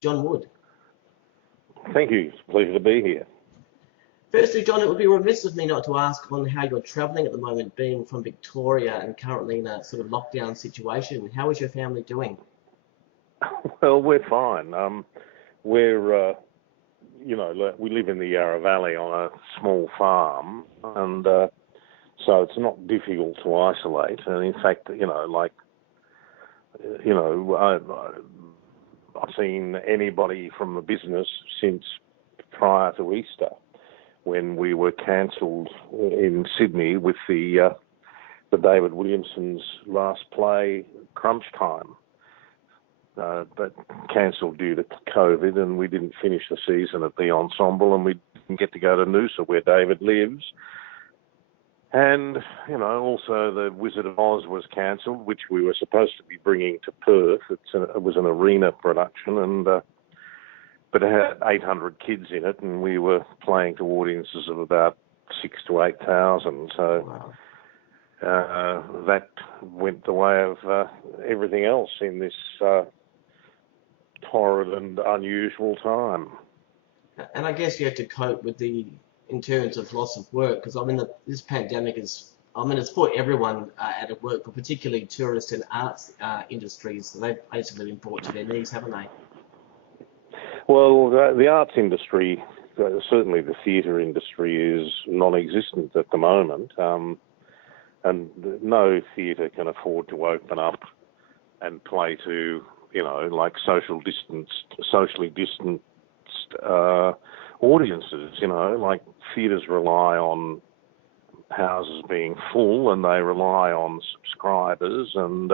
John Wood. Thank you. It's a pleasure to be here. Firstly, John, it would be remiss of me not to ask on how you're travelling at the moment, being from Victoria and currently in a sort of lockdown situation. How is your family doing? Well, we're fine. We live in the Yarra Valley on a small farm, and so it's not difficult to isolate. And in fact, I've seen anybody from the business since prior to Easter, when we were cancelled in Sydney with the David Williamson's last play, Crunch Time. But cancelled due to COVID, and we didn't finish the season at the Ensemble, and we didn't get to go to Noosa, where David lives. And, also the Wizard of Oz was cancelled, which we were supposed to be bringing to Perth. It was an arena production, and but it had 800 kids in it, and we were playing to audiences of about 6,000 to 8,000. So Wow. that went the way of everything else in this torrid and unusual time. And I guess you have to cope with in terms of loss of work, because this pandemic it's put everyone out of work, but particularly tourist and arts industries. So they've basically been brought to their knees, haven't they? Well, the arts industry, certainly the theatre industry, is non-existent at the moment, and no theatre can afford to open up and play to, like socially distanced audiences. Like theatres rely on houses being full, and they rely on subscribers, and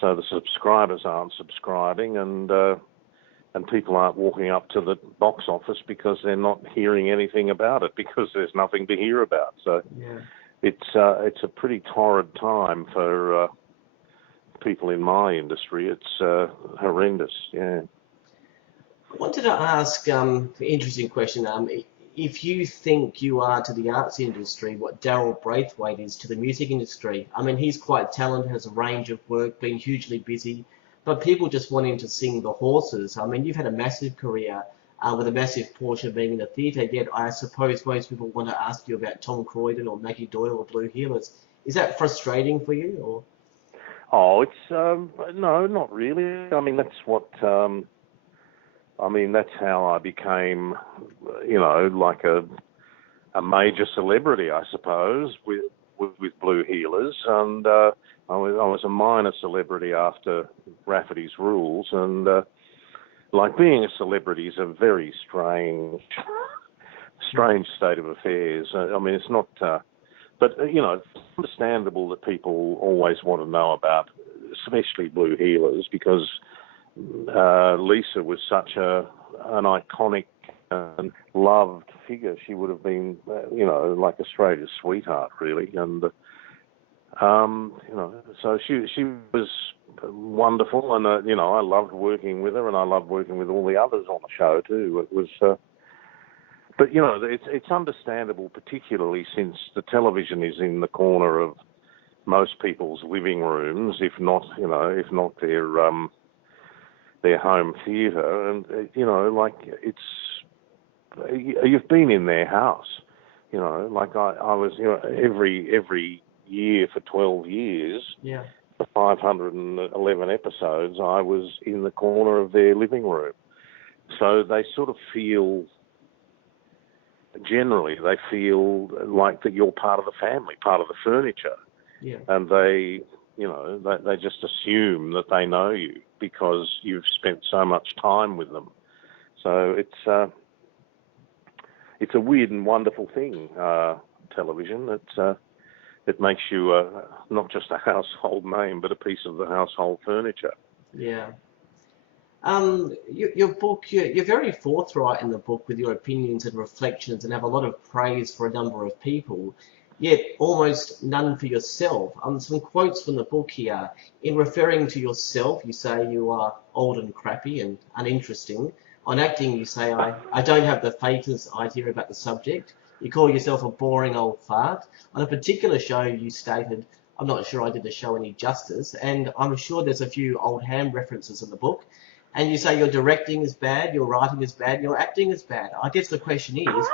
so the subscribers aren't subscribing, and people aren't walking up to the box office because they're not hearing anything about it, because there's nothing to hear about. So Yeah. it's a pretty torrid time for people in my industry. It's horrendous. Yeah. I wanted to ask an interesting question. If you think you are to the arts industry what Daryl Braithwaite is to the music industry. He's quite talented, has a range of work, been hugely busy, but people just want him to sing the horses. You've had a massive career with a massive portion being in the theatre, yet I suppose most people want to ask you about Tom Croydon or Maggie Doyle or Blue Heelers. Is that frustrating for you? Or? Oh, it's no, not really. That's what that's how I became, like a major celebrity, I suppose, with Blue Heelers, and I was a minor celebrity after Rafferty's Rules, and like being a celebrity is a very strange state of affairs. It's not, but it's understandable that people always want to know about, especially Blue Heelers, because Lisa was such an iconic and loved figure. She would have been, like Australia's sweetheart, really, and so she was wonderful, and I loved working with her, and I loved working with all the others on the show too. It was, but it's understandable, particularly since the television is in the corner of most people's living rooms, if not their home theatre, and like you've been in their house, like I was, every year for 12 years, Yeah. for 511 episodes, I was in the corner of their living room. So they sort of generally feel like that you're part of the family, part of the furniture. Yeah. And they just assume that they know you because you've spent so much time with them. So it's a weird and wonderful thing, television. It makes you not just a household name, but a piece of the household furniture. Yeah. Your book, you're very forthright in the book with your opinions and reflections, and have a lot of praise for a number of people, yet almost none for yourself. Some quotes from the book here. In referring to yourself, you say you are old and crappy and uninteresting. On acting, you say, I don't have the faintest idea about the subject. You call yourself a boring old fart. On a particular show, you stated, I'm not sure I did the show any justice, and I'm sure there's a few old ham references in the book. And you say your directing is bad, your writing is bad, your acting is bad. I guess the question is,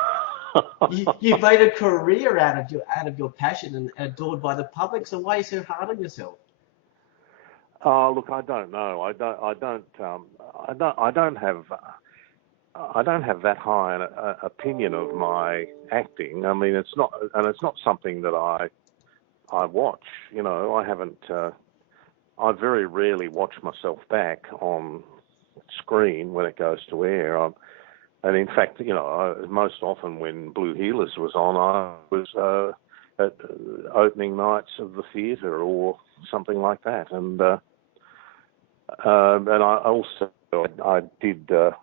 you've made a career out of your passion and adored by the public. So why are you so hard on yourself? Oh, look, I don't know. I don't have that high an opinion of my acting. I mean, it's not something that I watch. You know, I haven't. I very rarely watch myself back on screen when it goes to air. And in fact, you know, most often when Blue Heelers was on, I was at opening nights of the theatre or something like that. And I also I did the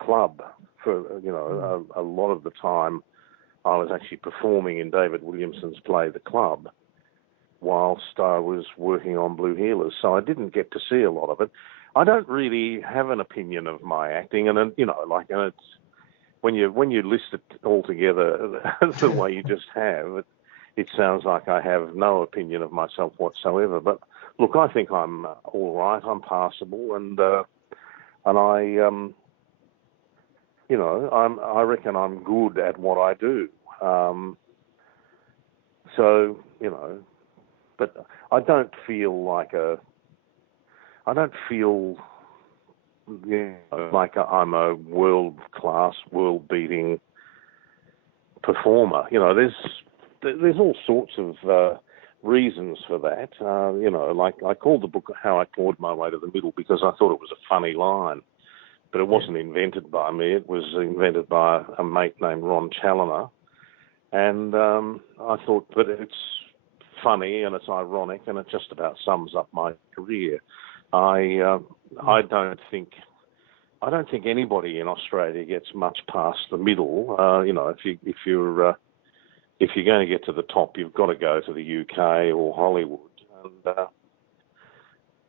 club for, you know, a lot of the time. I was actually performing in David Williamson's play The Club whilst I was working on Blue Heelers, so I didn't get to see a lot of it. I don't really have an opinion of my acting, and you know, like, and it's when you list it all together the way you just have, it sounds like I have no opinion of myself whatsoever. But look, I think I'm all right. I'm passable, and I you know, I reckon I'm good at what I do. So, you know, but I don't feel like I don't feel, you know, like I'm a world-class, world-beating performer. You know, there's all sorts of reasons for that. You know, like I called the book How I Clawed My Way to the Middle because I thought it was a funny line. But it wasn't invented by me. It was invented by a mate named Ron Challoner. And I thought that it's funny and it's ironic and it just about sums up my career. I don't think anybody in Australia gets much past the middle. You know, if you're going to get to the top, you've got to go to the UK or Hollywood. And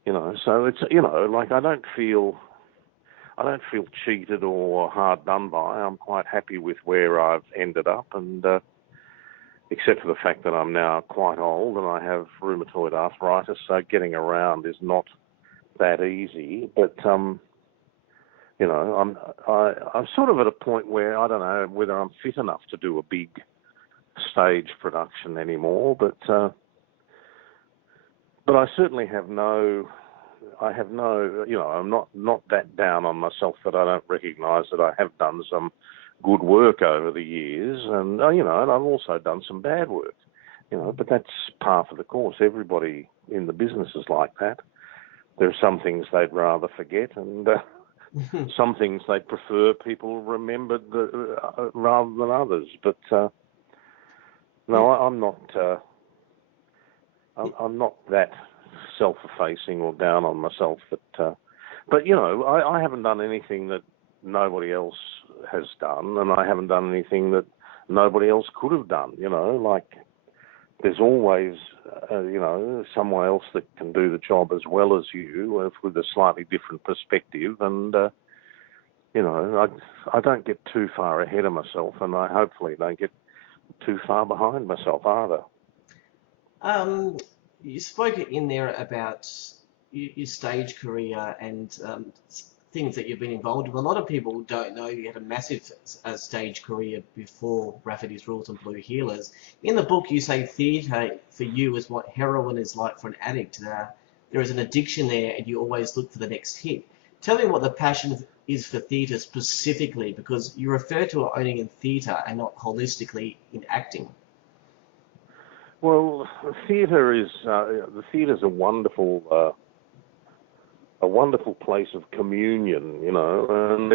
you know, so it's, you know, like I don't feel cheated or hard done by. I'm quite happy with where I've ended up, and except for the fact that I'm now quite old and I have rheumatoid arthritis, so getting around is not that easy. But you know, I'm sort of at a point where I don't know whether I'm fit enough to do a big stage production anymore. But I certainly have no. You know, I'm not that down on myself that I don't recognise that I have done some good work over the years, and you know, and I've also done some bad work. You know, but that's par for the course. Everybody in the business is like that. There are some things they'd rather forget, and some things they'd prefer people remembered rather than others. But no, I'm not. I'm not that self-effacing or down on myself. But you know, I haven't done anything that nobody else has done, and I haven't done anything that nobody else could have done. You know, like there's always, you know, someone else that can do the job as well as you with a slightly different perspective. And, you know, I don't get too far ahead of myself, and I hopefully don't get too far behind myself either. You spoke in there about your stage career and things that you've been involved with. A lot of people don't know you had a massive stage career before Rafferty's Rules and Blue Heelers. In the book, you say theatre for you is what heroin is like for an addict. There is an addiction there, and you always look for the next hit. Tell me what the passion is for theatre specifically, because you refer to it only in theatre and not holistically in acting. Well, theatre is a wonderful place of communion, you know, and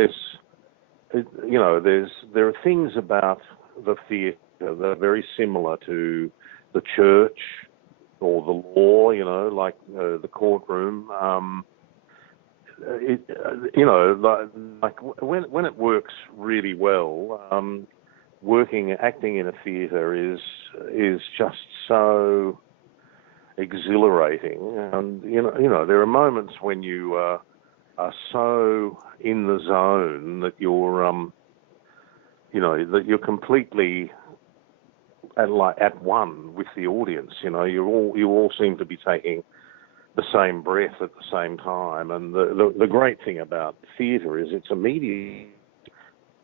there are things about the theatre that are very similar to the church or the law, you know, like the courtroom. You know, like when it works really well. Acting in a theatre is just so exhilarating, and you know there are moments when you are so in the zone that you're you know that you're completely at one with the audience. You know, you all seem to be taking the same breath at the same time. And the great thing about theatre is it's immediate,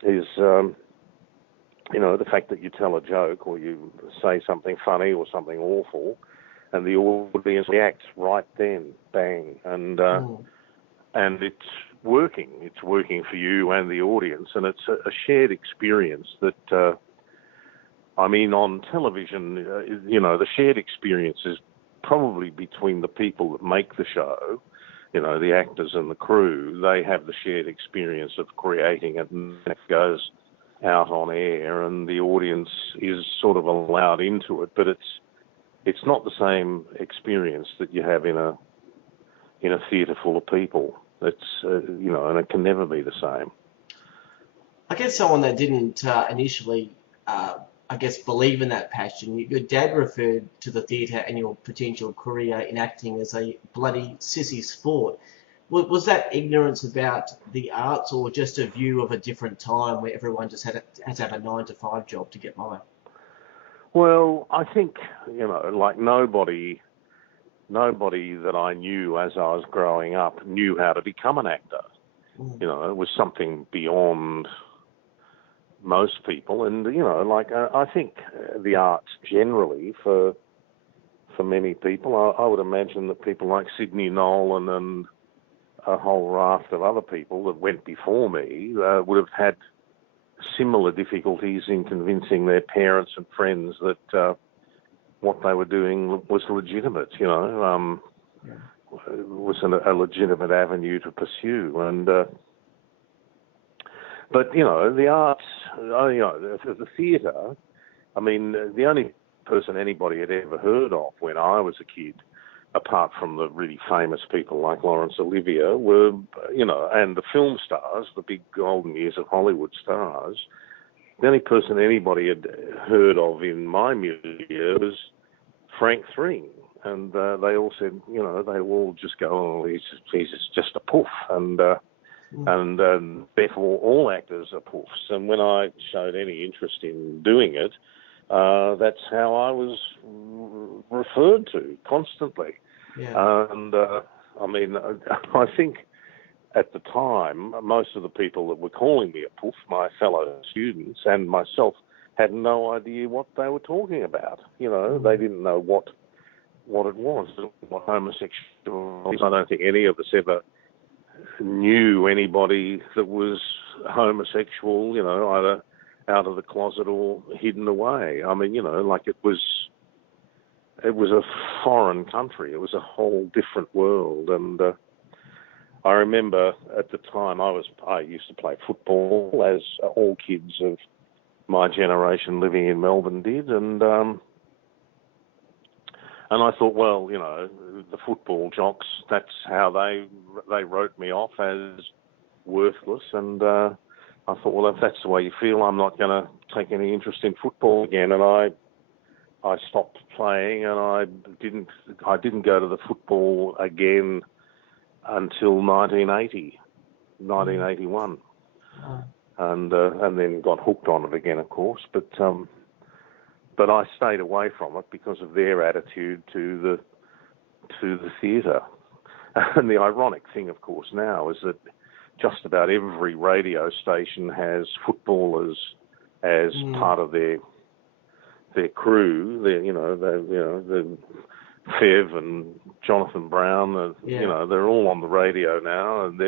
is, the fact that you tell a joke or you say something funny or something awful, and the audience reacts right then, bang, and it's working. It's working for you and the audience, and it's a shared experience that, on television, the shared experience is probably between the people that make the show, the actors and the crew. They have the shared experience of creating it, and it goes out on air, and the audience is sort of allowed into it, but it's not the same experience that you have in a theatre full of people. It's and it can never be the same. I guess someone that didn't initially, believe in that passion. Your dad referred to the theatre and your potential career in acting as a bloody sissy sport. Was that ignorance about the arts, or just a view of a different time where everyone just had to have a 9-to-5 job to get by? Well, I think, like nobody that I knew as I was growing up knew how to become an actor. It was something beyond most people. And, I think the arts generally for many people, I would imagine that people like Sidney Nolan and a whole raft of other people that went before me would have had similar difficulties in convincing their parents and friends that what they were doing was legitimate, was a legitimate avenue to pursue. And but the arts, the theatre. The only person anybody had ever heard of when I was a kid, apart from the really famous people like Laurence Olivier, were, and the film stars, the big golden years of Hollywood stars, the only person anybody had heard of in my milieu was Frank Thring. And they all said, they all just go, oh, he's just a poof. And therefore all actors are poofs. And when I showed any interest in doing it, that's how I was referred to constantly. Yeah. And I think at the time, most of the people that were calling me a poof, my fellow students and myself, had no idea what they were talking about. They didn't know what it was, what homosexual was. I don't think any of us ever knew anybody that was homosexual, either out of the closet or hidden away. It was a foreign country. It was a whole different world. And I remember at the time I used to play football, as all kids of my generation living in Melbourne did. And I thought, well, the football jocks, that's how they wrote me off as worthless. And I thought, well, if that's the way you feel, I'm not going to take any interest in football again. And I stopped playing, and I didn't go to the football again until 1981, and then got hooked on it again, of course. But I stayed away from it because of their attitude to the theatre. And the ironic thing, of course, now is that just about every radio station has footballers as part of their crew. The Fev and Jonathan Brown, they're all on the radio now, and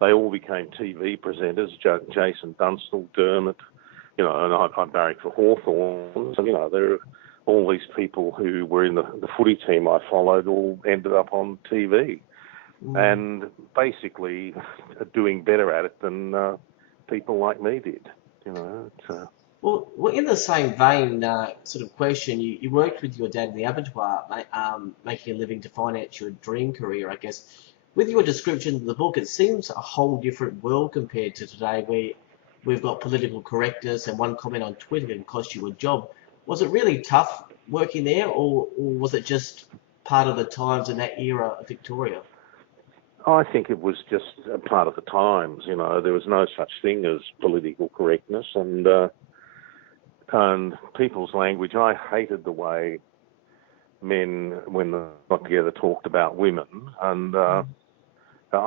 they all became TV presenters. Jason Dunstall, Dermot, and I barrack for Hawthorn. So, there are all these people who were in the footy team I followed all ended up on TV, and basically doing better at it than people like me did. Well, in the same vein, sort of question, you worked with your dad in the abattoir, making a living to finance your dream career, I guess. With your description of the book, it seems a whole different world compared to today, where we've got political correctness and one comment on Twitter can cost you a job. Was it really tough working there, or was it just part of the times in that era of Victoria? I think it was just a part of the times. There was no such thing as political correctness, and people's language. I hated the way men, when they got together, talked about women, and I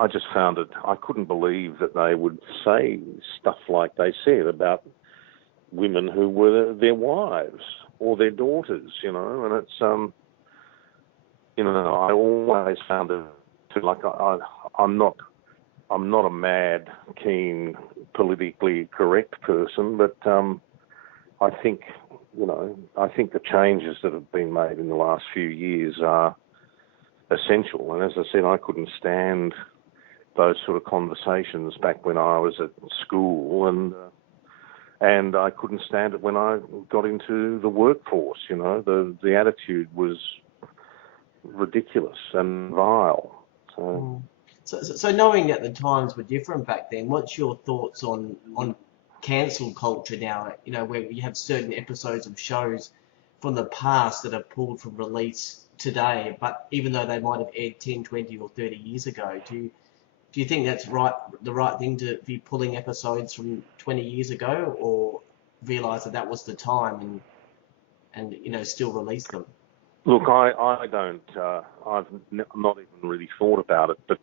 just found it. I couldn't believe that they would say stuff like they said about women who were their wives or their daughters, and it's I always found it like I'm not a mad, keen, politically correct person, but I think the changes that have been made in the last few years are essential. And as I said, I couldn't stand those sort of conversations back when I was at school, and I couldn't stand it when I got into the workforce. The attitude was ridiculous and vile. So knowing that the times were different back then, what's your thoughts on cancel culture now? Where you have certain episodes of shows from the past that are pulled from release today, but even though they might have aired 10, 20 or 30 years ago, do you think that's the right thing to be pulling episodes from 20 years ago, or realise that was the time and still release them? Look, I don't. I've not even really thought about it, but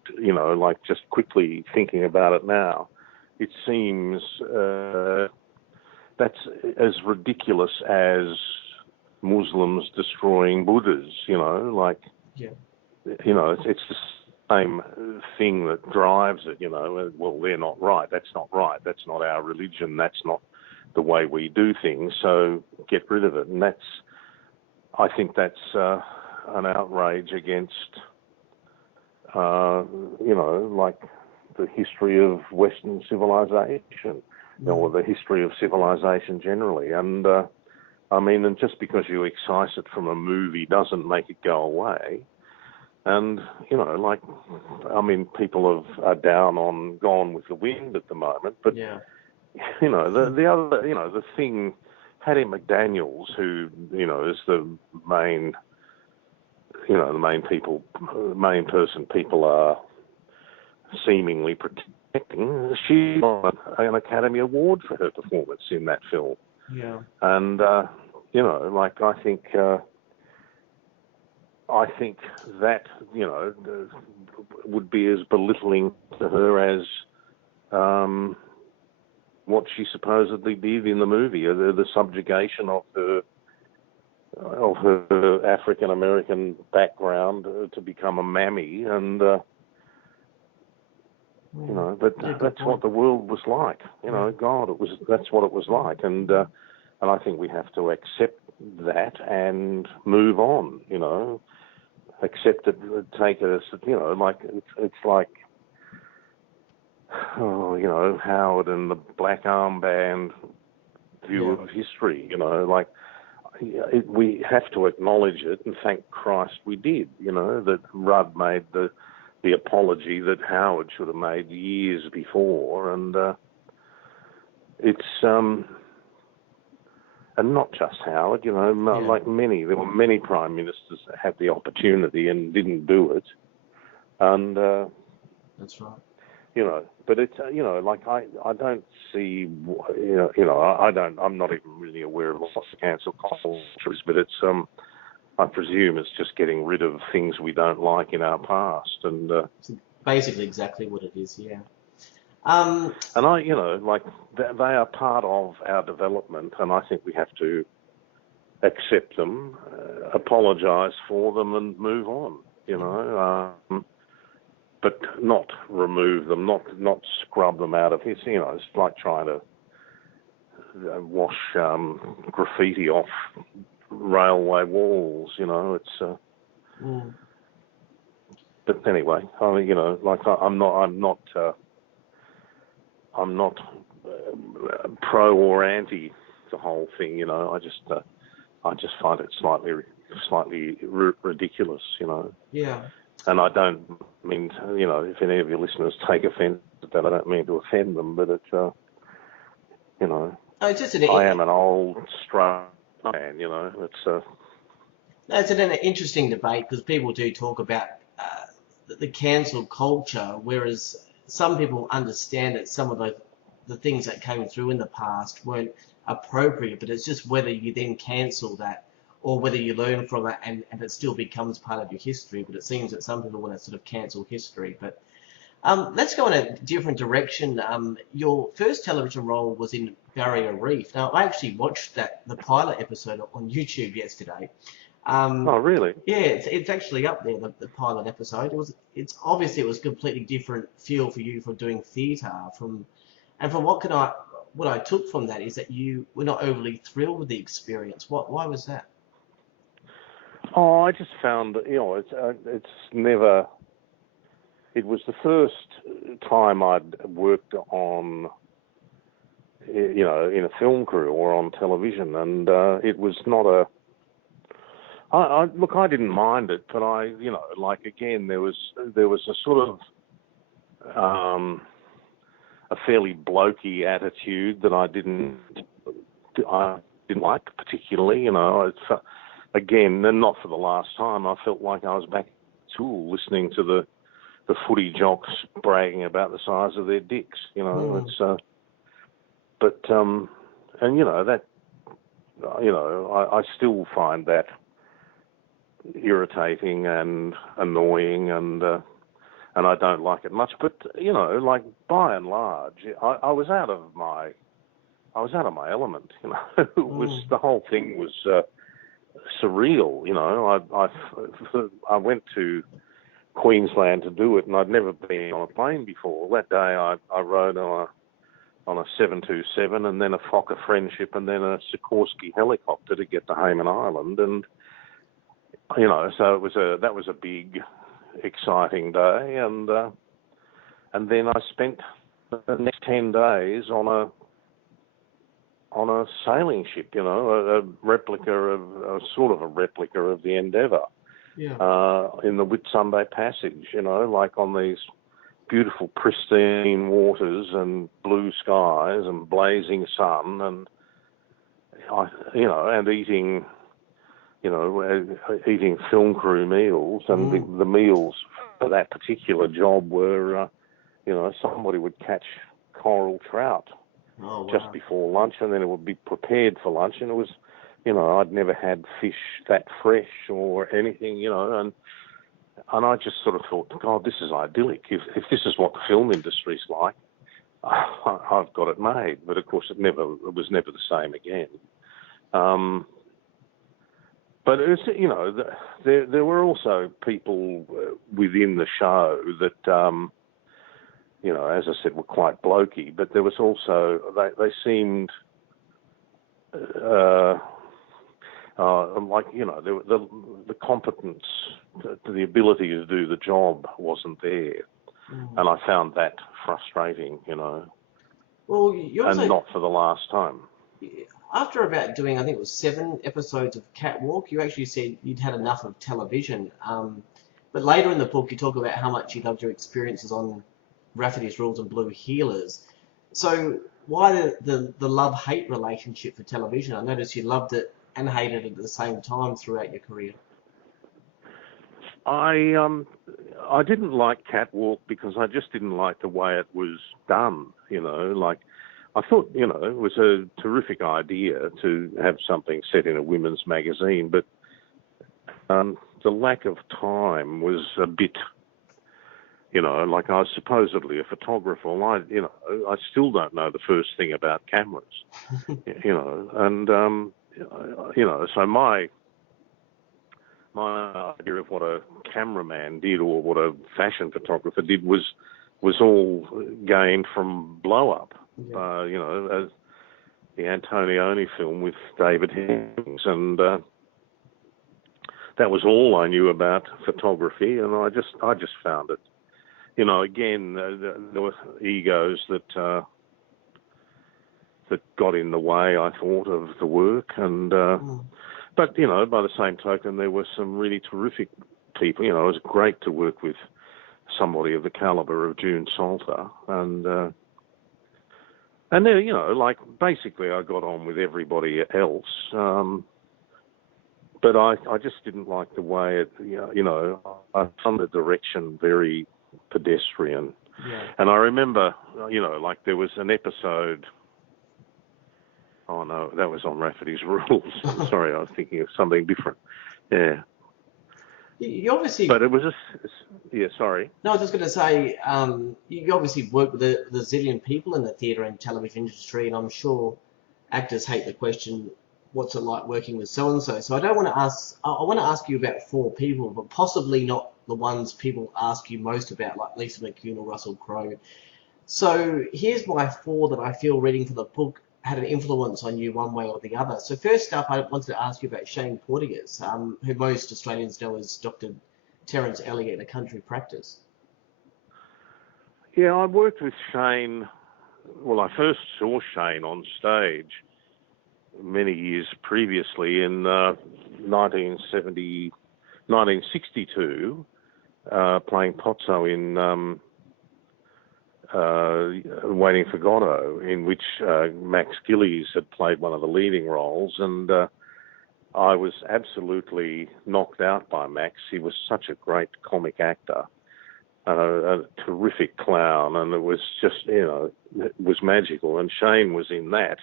just quickly thinking about it now, it seems that's as ridiculous as Muslims destroying Buddhas. It's the same thing that drives it. Well, they're not right. That's not right. That's not our religion. That's not the way we do things. So get rid of it. And I think that's an outrage against, the history of Western civilization, or the history of civilization generally. And and just because you excise it from a movie doesn't make it go away. And people are down on Gone with the Wind at the moment, but the other, the thing. Hattie McDaniels, who is the main person people are seemingly protecting. She won an Academy Award for her performance in that film. Yeah. And I think that would be as belittling to her as what she supposedly did in the movie, the subjugation of her African American background to become a mammy, and that's what the world was like. That's what it was like, and I think we have to accept that and move on. Accept it, take it as it's like. Howard and the Black Armband view of history, we have to acknowledge it, and thank Christ we did, that Rudd made the apology that Howard should have made years before, and it's, and not just Howard, like there were many prime ministers that had the opportunity and didn't do it, and that's right. But it's, I don't see, I'm not even really aware of what the cancel culture is, but it's, I presume it's just getting rid of things we don't like in our past. And it's basically exactly what it is, yeah. And they are part of our development, and I think we have to accept them, apologise for them, and move on, but not remove them, not scrub them out of history. It's like trying to wash graffiti off railway walls. It's. But anyway, I'm not pro or anti the whole thing. I just find it slightly ridiculous. Yeah. And I don't mean, if any of your listeners take offence at that, I don't mean to offend them, but it's, I am an old, strong man, It's an interesting debate, because people do talk about the cancel culture, whereas some people understand that some of the things that came through in the past weren't appropriate, but it's just whether you then cancel that or whether you learn from it and it still becomes part of your history. But it seems that some people want to sort of cancel history. But let's go in a different direction. Your first television role was in Barrier Reef. Now, I actually watched the pilot episode on YouTube yesterday. Oh, really? Yeah, it's actually up there, the pilot episode. It's obviously it was a completely different feel for you for doing theatre and from what I took from that is that you were not overly thrilled with the experience. Why was that? Oh, I just found that, it's never. It was the first time I'd worked on, in a film crew or on television, and it was not a. Look, I didn't mind it, but again, there was a sort of a fairly blokey attitude that I didn't like particularly. Again, and not for the last time, I felt like I was back at school listening to the footy jocks bragging about the size of their dicks. I still find that irritating and annoying, and I don't like it much. But by and large, I was out of my element. It was the whole thing was surreal. I went to Queensland to do it, and I'd never been on a plane before. That day, I rode on a 727, and then a Fokker Friendship, and then a Sikorsky helicopter to get to Hayman Island, and so that was a big, exciting day, and then I spent the next 10 days on a sailing ship, a replica of the Endeavour. Yeah. In the Whitsunday Passage, like on these beautiful, pristine waters and blue skies and blazing sun, and and eating film crew meals, and the meals for that particular job were, somebody would catch coral trout just before lunch, and then it would be prepared for lunch, and it was. I'd never had fish that fresh or anything, and I just sort of thought, God, this is idyllic. If this is what the film industry's like, I've got it made. But of course, it was never the same again. But it's, there were also people within the show that, as I said, were quite blokey. But there was also they seemed. The competence, the ability to do the job wasn't there, and I found that frustrating, Well, you also, and not for the last time. After about doing, I think it was 7 episodes of Catwalk, you actually said you'd had enough of television. But later in the book, you talk about how much you loved your experiences on Rafferty's Rules and Blue Heelers. So why the love-hate relationship for television? I noticed you loved it and hated it at the same time throughout your career. I didn't like Catwalk because I just didn't like the way it was done. I thought it was a terrific idea to have something set in a women's magazine, but the lack of time was a bit. I was supposedly a photographer. I still don't know the first thing about cameras. And so my idea of what a cameraman did or what a fashion photographer did was all gained from Blow Up. Yeah. As the Antonioni film with David Hemmings, and that was all I knew about photography, and I just found it. Again, there were egos that got in the way, I thought, of the work, and but by the same token, there were some really terrific people. It was great to work with somebody of the caliber of June Salter, and then basically I got on with everybody else, but I just didn't like the way it. I found the direction very pedestrian. Yeah. And I remember, there was an episode, Oh no, that was on Rafferty's Rules. Sorry, I was thinking of something different. Yeah. You obviously, But it was yeah, sorry. no, I was just going to say, you obviously work with a zillion people in the theatre and television industry, and I'm sure actors hate the question, what's it like working with so-and-so? So I don't want to ask, I want to ask you about four people, but possibly not the ones people ask you most about, like Lisa McCune or Russell Crowe. So here's my four that I feel reading for the book had an influence on you one way or the other. So first up, I wanted to ask you about Shane Porteous, who most Australians know as Dr. Terence Elliott in A Country Practice. Yeah, I worked with Shane. Well, I first saw Shane on stage many years previously in 1962, playing Pozzo in Waiting for Godot, in which Max Gillies had played one of the leading roles, and I was absolutely knocked out by Max. He was such a great comic actor, a terrific clown, and it was just, it was magical. And Shane was in that.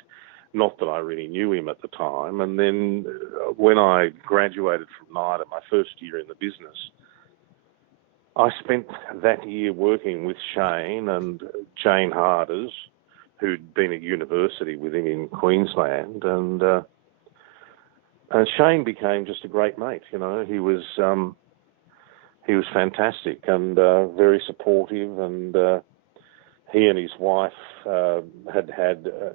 Not that I really knew him at the time. And then when I graduated from NIDA, my first year in the business, I spent that year working with Shane and Jane Harders, who'd been at university with him in Queensland, and Shane became just a great mate. He was fantastic and very supportive, and he and his wife had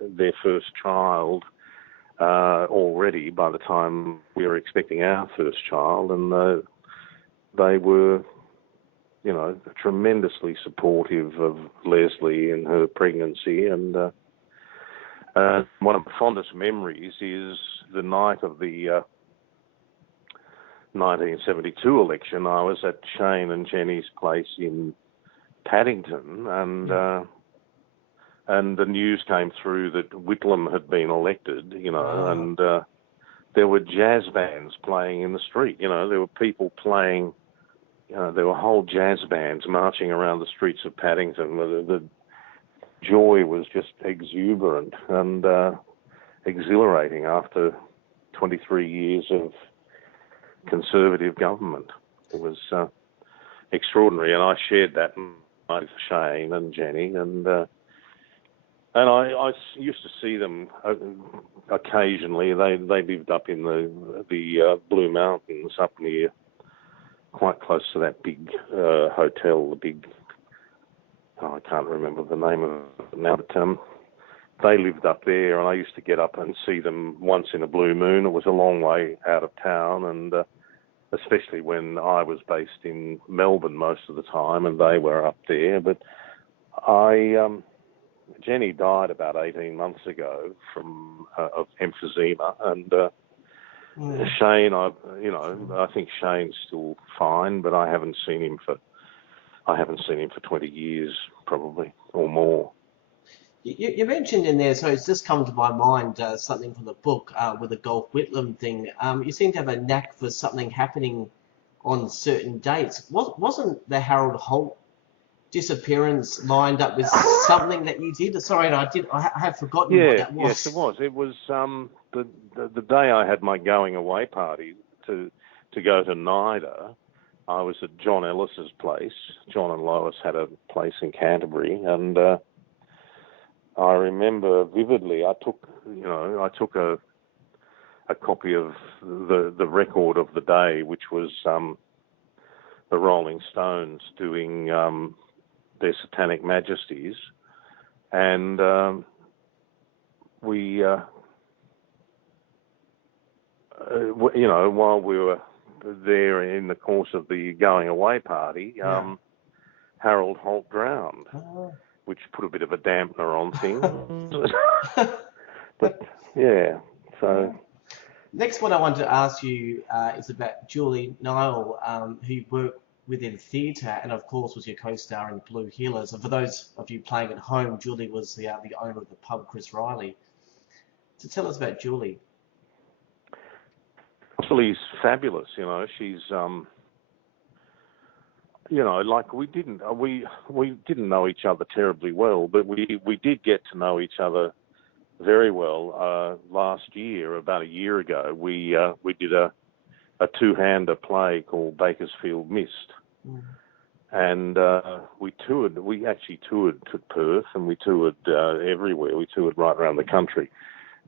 their first child already by the time we were expecting our first child, and they were, tremendously supportive of Leslie and her pregnancy. And one of the fondest memories is the night of the 1972 election. I was at Shane and Jenny's place in Paddington, and the news came through that Whitlam had been elected, and there were jazz bands playing in the street. There were people playing, there were whole jazz bands marching around the streets of Paddington. The joy was just exuberant and exhilarating after 23 years of Conservative government. It was extraordinary, and I shared that with Shane and Jenny, and I used to see them occasionally. They lived up in the Blue Mountains, up near, quite close to that big hotel, the big, I can't remember the name of it now, but they lived up there, and I used to get up and see them once in a blue moon. It was a long way out of town, and especially when I was based in Melbourne most of the time, and they were up there. But Jenny died about 18 months ago of emphysema, and Shane, I think Shane's still fine, but I haven't seen him for 20 years probably or more. You mentioned in there, so it's just come to my mind, something from the book with the Golf Whitlam thing. You seem to have a knack for something happening on certain dates. Wasn't the Harold Holt disappearance lined up with something that you did? Sorry, I have forgotten what that was. Yes, it was. It was the day I had my going away party to go to NIDA. I was at John Ellis's place. John and Lois had a place in Canterbury, and I remember vividly. I took a copy of the record of the day, which was the Rolling Stones doing their Satanic Majesties, and we, while we were there in the course of the going away party, Harold Holt drowned. Which put a bit of a dampener on things. But, yeah, so... Next one I wanted to ask you is about Julie Nile, who you work with in theatre and, of course, was your co-star in Blue Heelers. And for those of you playing at home, Julie was the owner of the pub, Chris Riley. So tell us about Julie. Julie's fabulous, she's... like we didn't know each other terribly well, but we did get to know each other very well. Last year, about a year ago, we did a two-hander play called Bakersfield Mist. Mm. And we toured. We actually toured to Perth, and we toured everywhere. We toured right around the country.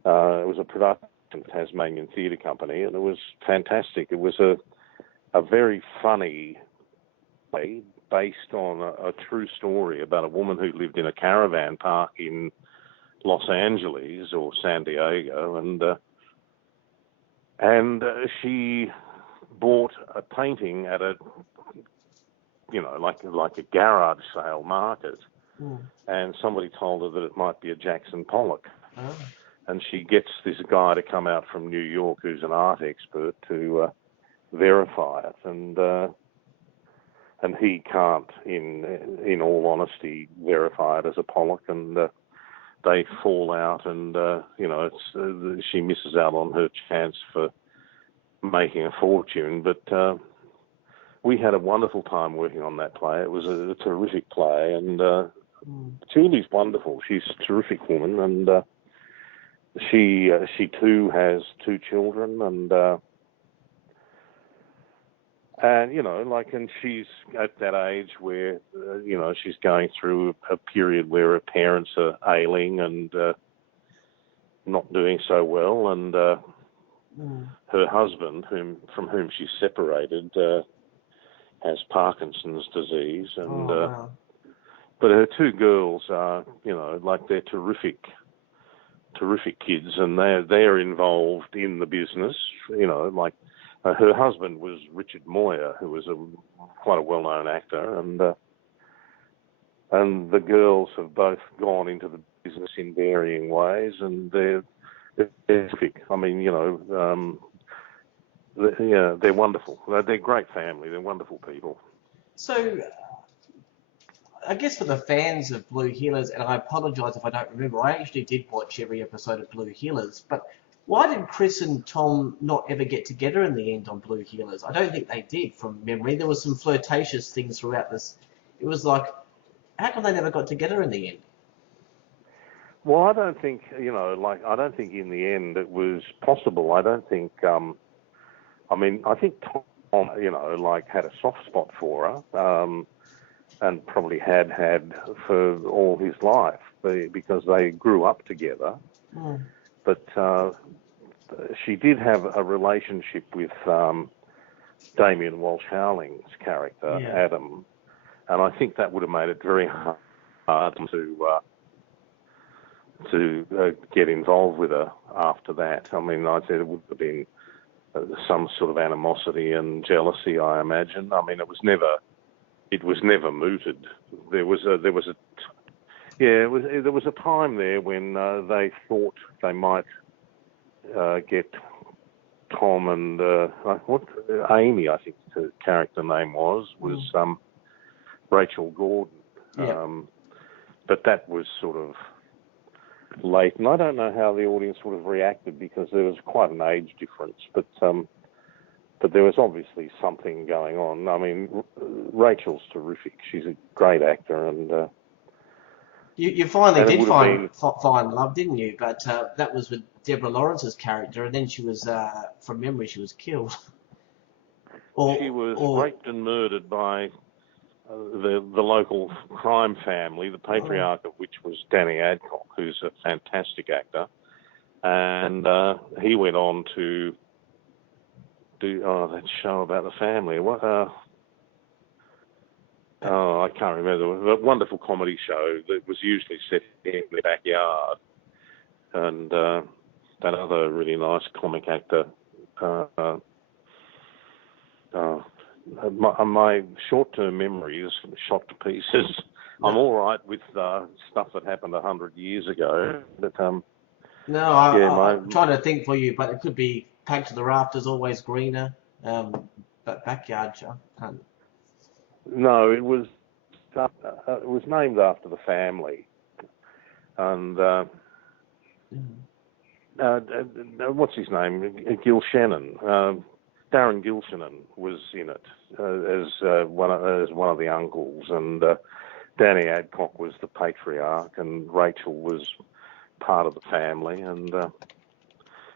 It was a production of Tasmanian Theatre Company, and it was fantastic. It was a very funny play based on a true story about a woman who lived in a caravan park in Los Angeles or San Diego, and she bought a painting at a, like a garage sale market, and somebody told her that it might be a Jackson Pollock. Oh. And she gets this guy to come out from New York who's an art expert to verify it, and he can't, in all honesty, verify it as a Pollock, and they fall out, and she misses out on her chance for making a fortune. But we had a wonderful time working on that play. It was a terrific play, and Julie's wonderful. She's a terrific woman, and she too has two children, and she's at that age where she's going through a period where her parents are ailing and not doing so well, and her husband, from whom she's separated, has Parkinson's disease, and wow. but her two girls are, they're terrific kids, and they're involved in the business. Her husband was Richard Moyer, who was quite a well-known actor, and the girls have both gone into the business in varying ways, and they're terrific. I mean, they're wonderful. They're a great family. They're wonderful people. So, I guess for the fans of Blue Heelers, and I apologise if I don't remember, I actually did watch every episode of Blue Heelers, but why did Chris and Tom not ever get together in the end on Blue Heelers? I don't think they did, from memory. There were some flirtatious things throughout this. It was like, how come they never got together in the end? Well, I don't think, I don't think in the end it was possible. I don't think, I think Tom, had a soft spot for her, and probably had for all his life, because they grew up together. Mm. But she did have a relationship with Damien Walsh-Howling's character, Adam, and I think that would have made it very hard to get involved with her after that. I mean, I said it would have been some sort of animosity and jealousy, I imagine. I mean, it was never mooted. There was a time there when they thought they might get Tom and Amy, I think the character name was Rachel Gordon. Yeah. But that was sort of late, and I don't know how the audience would have reacted, because there was quite an age difference. But there was obviously something going on. I mean, Rachel's terrific. She's a great actor, and you finally did find love, didn't you? But that was with Deborah Lawrence's character, and then she was, from memory, she was killed. She was raped and murdered by the local crime family, the patriarch of which was Danny Adcock, who's a fantastic actor, and he went on to do that show about the family. I can't remember. A wonderful comedy show that was usually set in the backyard, and that other really nice comic actor. My short-term memory is shot to pieces. I'm all right with stuff that happened 100 years ago, but I'm trying to think for you, but it could be Packed to the Rafters, Always Greener, but Backyard Show. No, it was named after the family, and what's his name? Gil Shannon. Darren Gilshanan was in it as one of the uncles, and Danny Adcock was the patriarch, and Rachel was part of the family, and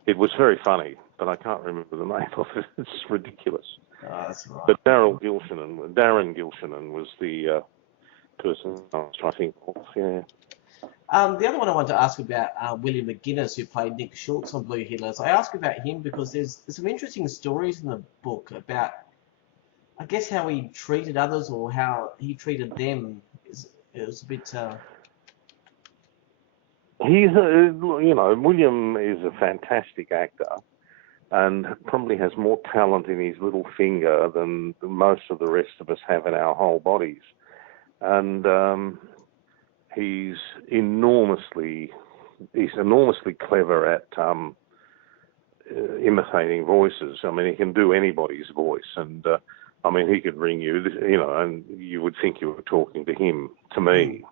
it was very funny, but I can't remember the name of it. It's ridiculous. Oh, that's right. But Darren Gilshanen was the person I was trying to think of, yeah. The other one I wanted to ask about William McGuinness, who played Nick Schultz on Blue Heelers. I ask about him because there's some interesting stories in the book about, I guess, how he treated others or how he treated them. It was a bit... William is a fantastic actor and probably has more talent in his little finger than most of the rest of us have in our whole bodies. And he's enormously clever at imitating voices. I mean, he can do anybody's voice, and he could ring you, and you would think you were talking to him, to me,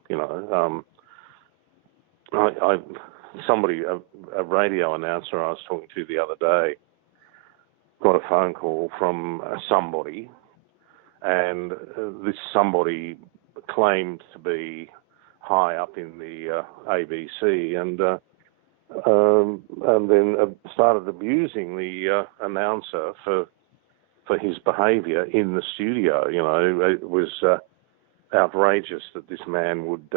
a radio announcer I was talking to the other day got a phone call from somebody, and this somebody claimed to be high up in the ABC, and then started abusing the announcer for his behaviour in the studio. It was outrageous that this man would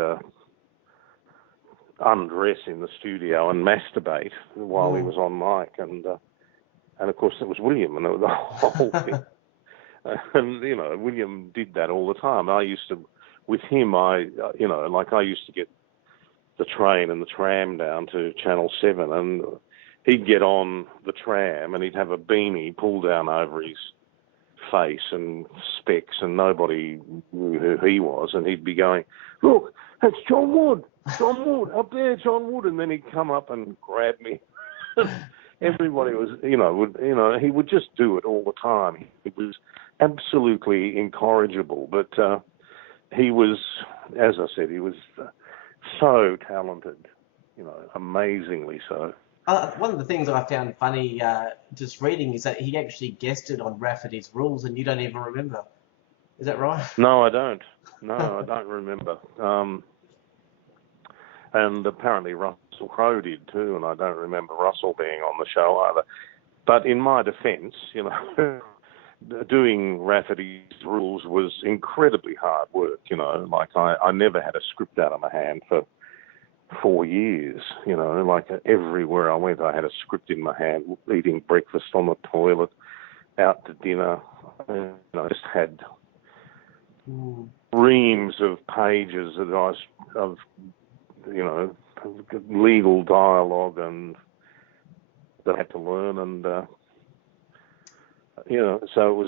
undress in the studio and masturbate while he was on mic, and of course it was William, and the whole thing. And William did that all the time. With him, I used to get the train and the tram down to Channel 7, and he'd get on the tram and he'd have a beanie pulled down over his face and specs, and nobody knew who he was, and he'd be going, "Look, it's John Wood, up there, John Wood," and then he'd come up and grab me. Everybody was, he would just do it all the time. It was absolutely incorrigible, but he was, as I said, he was so talented, amazingly so. One of the things I found funny just reading is that he actually guested on Rafferty's Rules, and you don't even remember. Is that right? No, I don't. No, I don't remember. And apparently Russell Crowe did too, and I don't remember Russell being on the show either. But in my defence, doing Rafferty's Rules was incredibly hard work. I never had a script out of my hand for 4 years. Everywhere I went, I had a script in my hand, eating breakfast on the toilet, out to dinner. I just had reams of pages of legal dialogue and that I had to learn, and so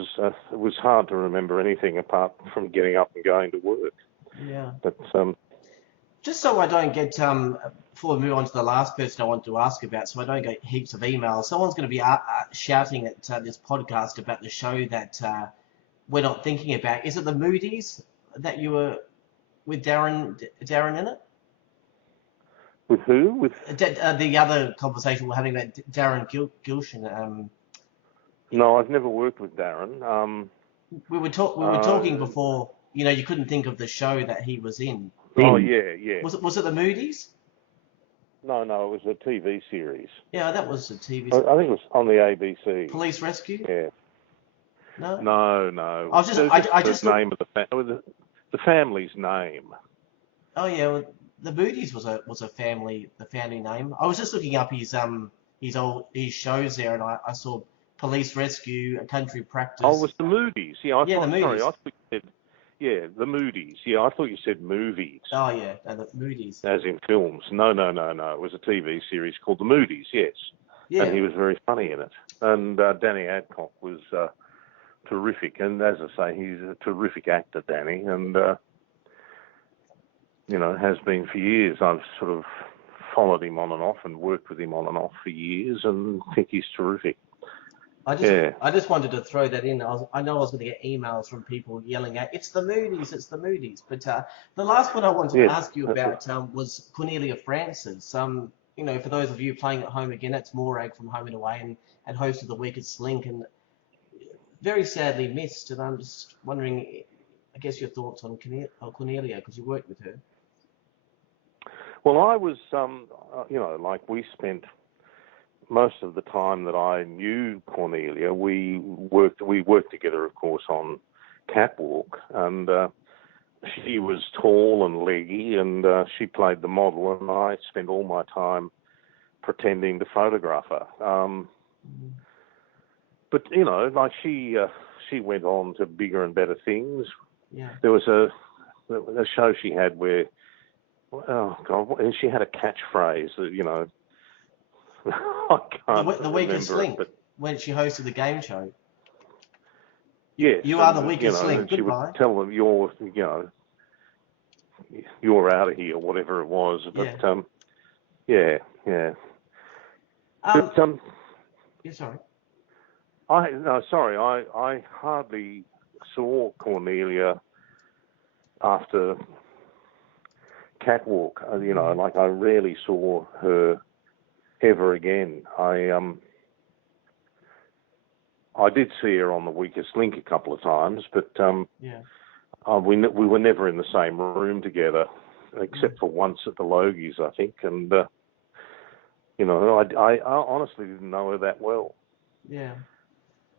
it was hard to remember anything apart from getting up and going to work. Yeah. But just so I don't get before we move on to the last person I want to ask about, so I don't get heaps of emails. Someone's going to be shouting at this podcast about the show that we're not thinking about. Is it the Moody's that you were with Darren in it? With who? With the other conversation we're having about Darren Gilshan. No, I've never worked with Darren. We were talking before. You couldn't think of the show that he was in. Oh yeah. Was it the Moody's? No, it was a TV series. Yeah, that was a TV. I think it was on the ABC. Police Rescue. Yeah. No. I just the name of the family's name. Oh yeah, well, the Moody's was a family name. I was just looking up his shows there, and I saw Police Rescue, A Country Practice. Oh, it was the Moody's. Yeah, the Moody's. Sorry, I thought you said, the Moody's. Yeah, I thought you said movies. Oh yeah, the Moody's. As in films. No. It was a TV series called The Moody's. Yes. Yeah. And he was very funny in it. And Danny Adcock was terrific. And as I say, he's a terrific actor, Danny, and has been for years. I've sort of followed him on and off and worked with him on and off for years, and think he's terrific. I just wanted to throw that in. I know I was going to get emails from people yelling out, "It's the Moody's." But the last one I wanted to ask you about was Cornelia Francis. For those of you playing at home again, that's Morag from Home and Away and host of The Weakest Link, and very sadly missed. And I'm just wondering, I guess, your thoughts on Cornelia, because you worked with her. Well, I was, like we spent most of the time that I knew Cornelia. We worked together, of course, on Catwalk, and she was tall and leggy, and she played the model, and I spent all my time pretending to photograph her. But like she went on to bigger and better things. Yeah. There was a show she had where, oh God, and she had a catchphrase that I can't The weakest remember link, it, but when she hosted the game show. yes, You are the weakest link. And she Goodbye. would tell them you're out of here, whatever it was. But Yeah. yeah. Yeah, sorry. I hardly saw Cornelia after Catwalk. Like I rarely saw her ever again. I did see her on The Weakest Link a couple of times, but we were never in the same room together, except for once at the Logies, I think. And I honestly didn't know her that well. Yeah.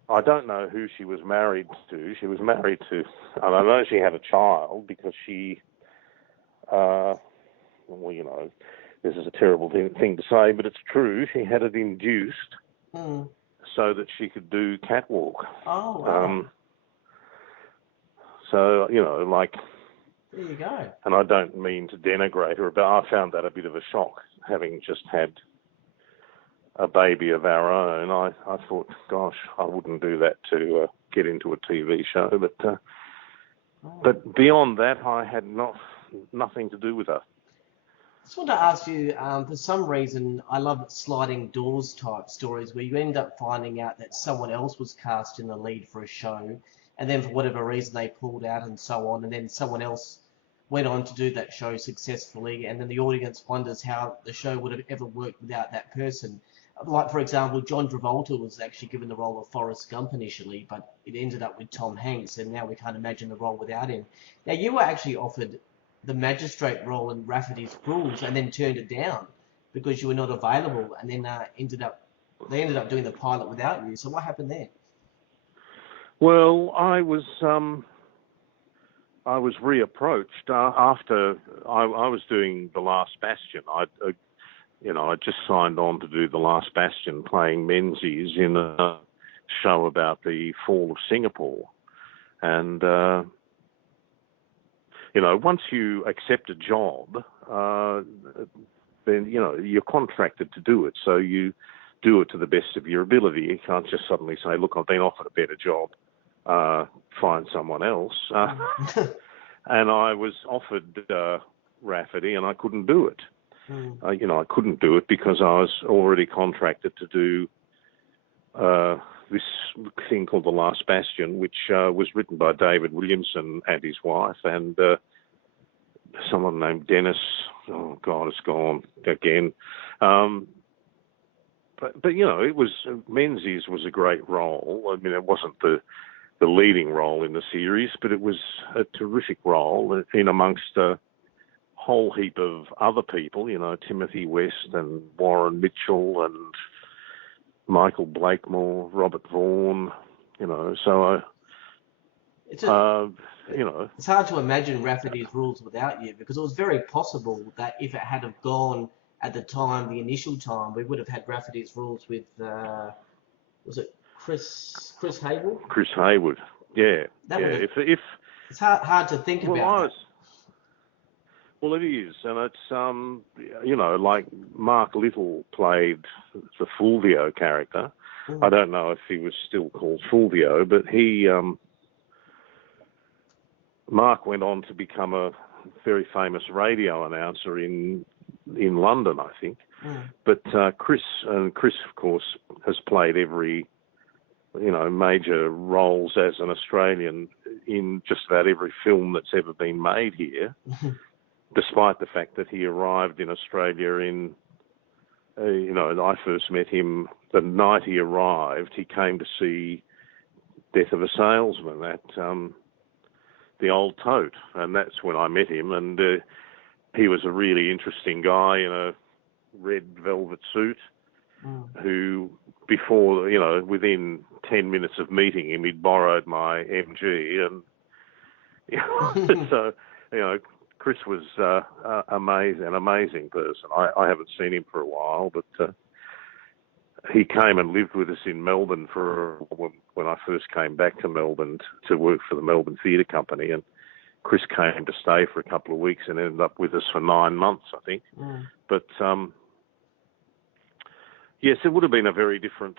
I don't know who she was married to. She was married to, and I know she had a child because she, this is a terrible thing to say, but it's true. She had it induced so that she could do Catwalk. Oh, wow. So, there you go. And I don't mean to denigrate her, but I found that a bit of a shock, having just had a baby of our own. I thought, gosh, I wouldn't do that to get into a TV show. But beyond that, I had nothing to do with her. I just want to ask you, for some reason, I love sliding doors type stories where you end up finding out that someone else was cast in the lead for a show, and then for whatever reason they pulled out and so on, and then someone else went on to do that show successfully, and then the audience wonders how the show would have ever worked without that person. Like, for example, John Travolta was actually given the role of Forrest Gump initially, but it ended up with Tom Hanks, and now we can't imagine the role without him. Now, you were actually offered the magistrate role in Rafferty's Rules and then turned it down because you were not available, and then they ended up doing the pilot without you. So what happened there? Well, I was reapproached after I was doing The Last Bastion. I just signed on to do The Last Bastion, playing Menzies in a show about the fall of Singapore. And, once you accept a job, then, you're contracted to do it. So you do it to the best of your ability. You can't just suddenly say, look, I've been offered a better job, find someone else. And I was offered Rafferty, and I couldn't do it. I couldn't do it because I was already contracted to do this thing called The Last Bastion, which was written by David Williamson and his wife, and someone named Dennis. Oh God, it's gone again. But it was Menzies was a great role. I mean, it wasn't the leading role in the series, but it was a terrific role in amongst a whole heap of other people, Timothy West and Warren Mitchell and Michael Blakemore, Robert Vaughan, so it's hard to imagine Rafferty's Rules without you, because it was very possible that if it had have gone at the time, the initial time, we would have had Rafferty's Rules with, was it Chris Hayward? Chris Hayward, yeah. If it's hard to think about. Well, it is, and it's like Mark Little played the Fulvio character. I don't know if he was still called Fulvio, but Mark went on to become a very famous radio announcer in London, I think. But Chris, of course, has played every major roles as an Australian in just about every film that's ever been made here. Despite the fact that he arrived in Australia I first met him the night he arrived. He came to see Death of a Salesman at the Old Tote, and that's when I met him. And he was a really interesting guy in a red velvet suit who, before, within 10 minutes of meeting him, he'd borrowed my MG. And so, Chris was an amazing person. I haven't seen him for a while, but he came and lived with us in Melbourne when I first came back to Melbourne to work for the Melbourne Theatre Company. And Chris came to stay for a couple of weeks and ended up with us for 9 months, I think. But yes, it would have been a very different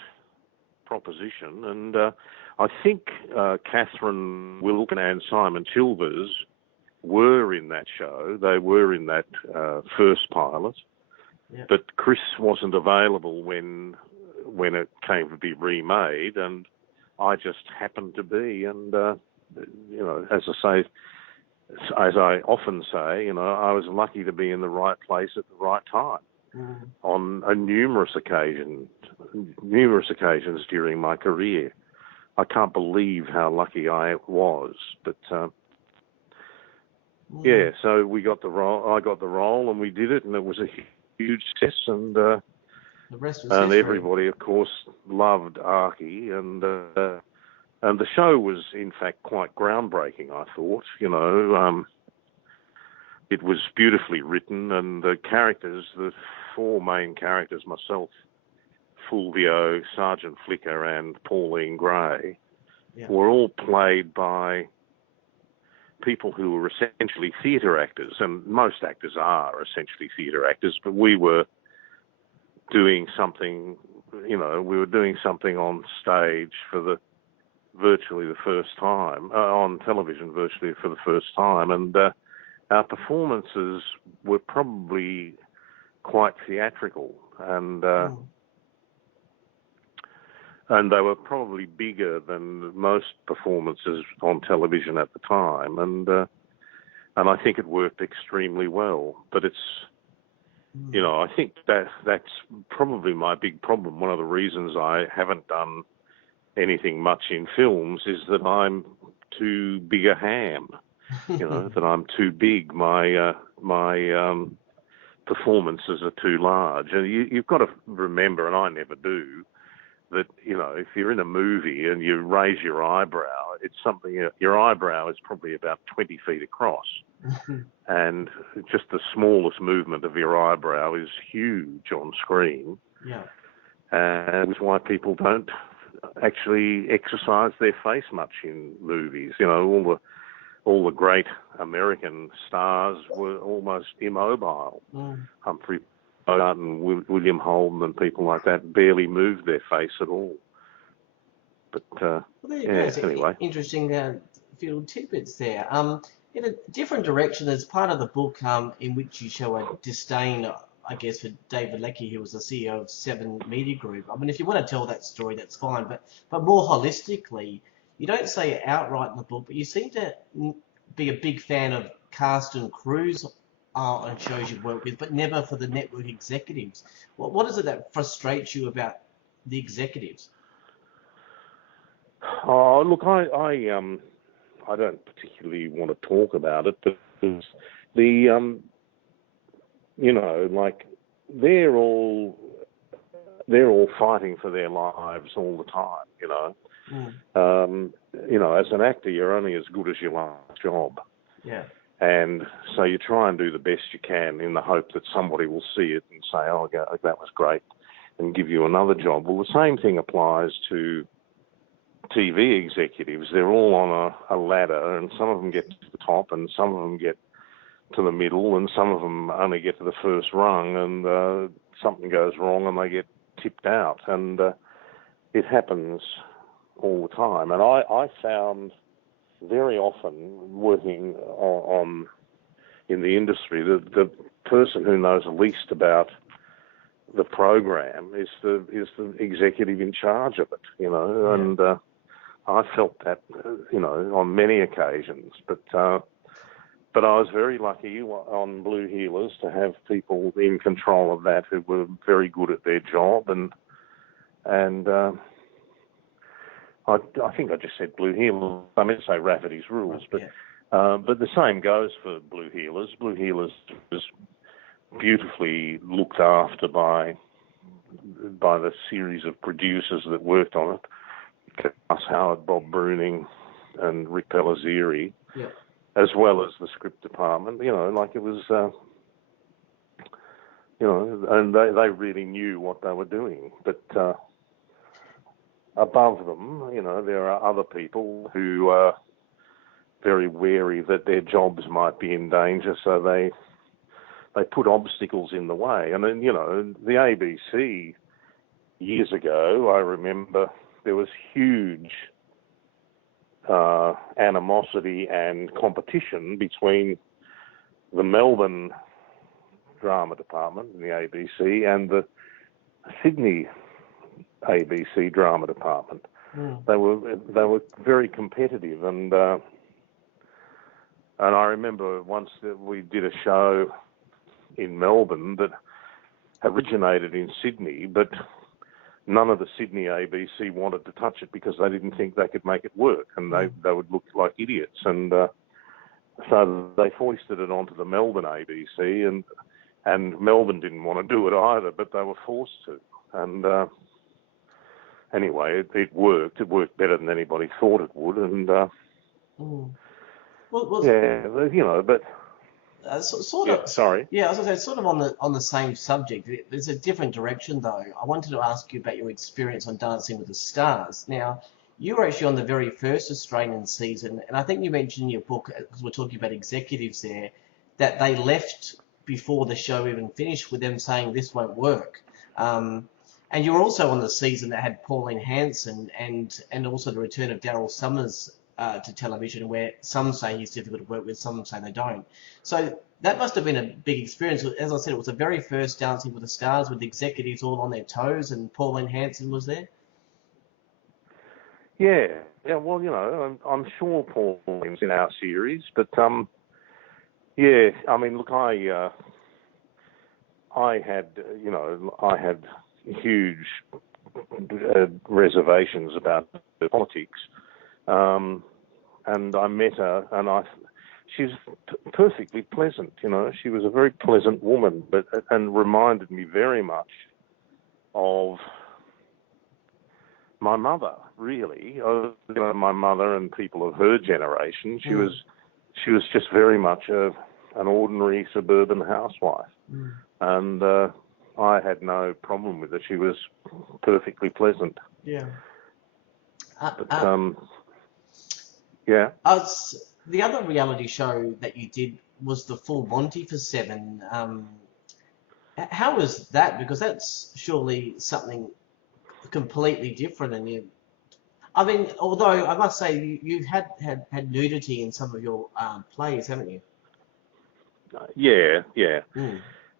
proposition. And I think Catherine Wilkin and Simon Chilvers were in that show. They were in that first pilot. Yeah. But Chris wasn't available when it came to be remade, and I just happened to be. And, as I often say, I was lucky to be in the right place at the right time on numerous occasions during my career. I can't believe how lucky I was. But, yeah, so we got the role. I got the role, and we did it, and it was a huge success. And the rest was and history. Everybody, of course, loved Archie, and the show was, in fact, quite groundbreaking, I thought. It was beautifully written, and the characters, the 4 main characters, myself, Fulvio, Sergeant Flicker, and Pauline Gray, were all played by people who were essentially theatre actors, and most actors are essentially theatre actors, but we were doing something, on stage for virtually the first time, on television virtually for the first time, and our performances were probably quite theatrical, and they were probably bigger than most performances on television at the time, and I think it worked extremely well. But it's, I think that's probably my big problem. One of the reasons I haven't done anything much in films is that I'm too big a ham, that I'm too big. My performances are too large. And you've got to remember, and I never do, that, if you're in a movie and you raise your eyebrow, it's something, your eyebrow is probably about 20 feet across. And just the smallest movement of your eyebrow is huge on screen. Yeah. And it's why people don't actually exercise their face much in movies. All the great American stars were almost immobile. Humphrey Bogart and William Holden and people like that barely moved their face at all. But anyway, interesting few tidbits there. In a different direction, as part of the book, in which you show a disdain, I guess, for David Leckie, who was the CEO of Seven Media Group. I mean, if you want to tell that story, that's fine. But more holistically, you don't say it outright in the book, but you seem to be a big fan of cast and crews on shows you've worked with, but never for the network executives. What is it that frustrates you about the executives? Oh, look, I don't particularly want to talk about it, but they're all fighting for their lives all the time, as an actor, you're only as good as your last job. Yeah. And so you try and do the best you can in the hope that somebody will see it and say, oh, that was great, and give you another job. Well, the same thing applies to TV executives. They're all on a ladder, and some of them get to the top, and some of them get to the middle, and some of them only get to the first rung, and something goes wrong and they get tipped out. And it happens all the time. And I found very often working in the industry, the person who knows the least about the program is the executive in charge of it, and I felt that, on many occasions, but I was very lucky on Blue Heelers to have people in control of that who were very good at their job, and I think I just said Blue Heelers. I meant to say Rafferty's Rules, but But the same goes for Blue Heelers. Blue Heelers was beautifully looked after by the series of producers that worked on it. Gus Howard, Bob Bruning, and Rick Pellizzeri, yeah. as well as the script department. You know, like it was, you know, and they really knew what they were doing. But above them, you know, there are other people who are very wary that their jobs might be in danger, so they put obstacles in the way. And then, you know, the ABC years ago, I remember there was huge animosity and competition between the Melbourne drama department in the ABC and the Sydney ABC drama department. They were very competitive, and I remember once that we did a show in Melbourne that originated in Sydney, but none of the Sydney ABC wanted to touch it because they didn't think they could make it work, and they would look like idiots. And so they foisted it onto the Melbourne ABC, and Melbourne didn't want to do it either, but they were forced to. And anyway, it worked. It worked better than anybody thought it would. And yeah, you know, but sort of. Sorry. Yeah, I was going to say, sort of on the same subject. There's a different direction, though. I wanted to ask you about your experience on Dancing with the Stars. Now, you were actually on the very first Australian season, and I think you mentioned in your book, because we're talking about executives there, that they left before the show even finished with them saying this won't work. And you were also on the season that had Pauline Hanson and also the return of Daryl Summers to television, where some say he's difficult to work with, some say they don't. So that must have been a big experience. As I said, it was the very first Dancing with the Stars with the executives all on their toes, and Pauline Hanson was there. Yeah. Well, you know, I'm sure Pauline's in our series, but yeah. I mean, look, I had huge reservations about politics. And I met her, and she's perfectly pleasant, you know. She was a very pleasant woman, and reminded me very much of my mother, really. Of, you know, my mother and people of her generation. She was just very much an ordinary suburban housewife, and I had no problem with her. She was perfectly pleasant. Yeah. But yeah. The other reality show that you did was the Full Monty for Seven. How was that? Because that's surely something completely different. And I mean, although I must say you've had nudity in some of your plays, haven't you? Yeah.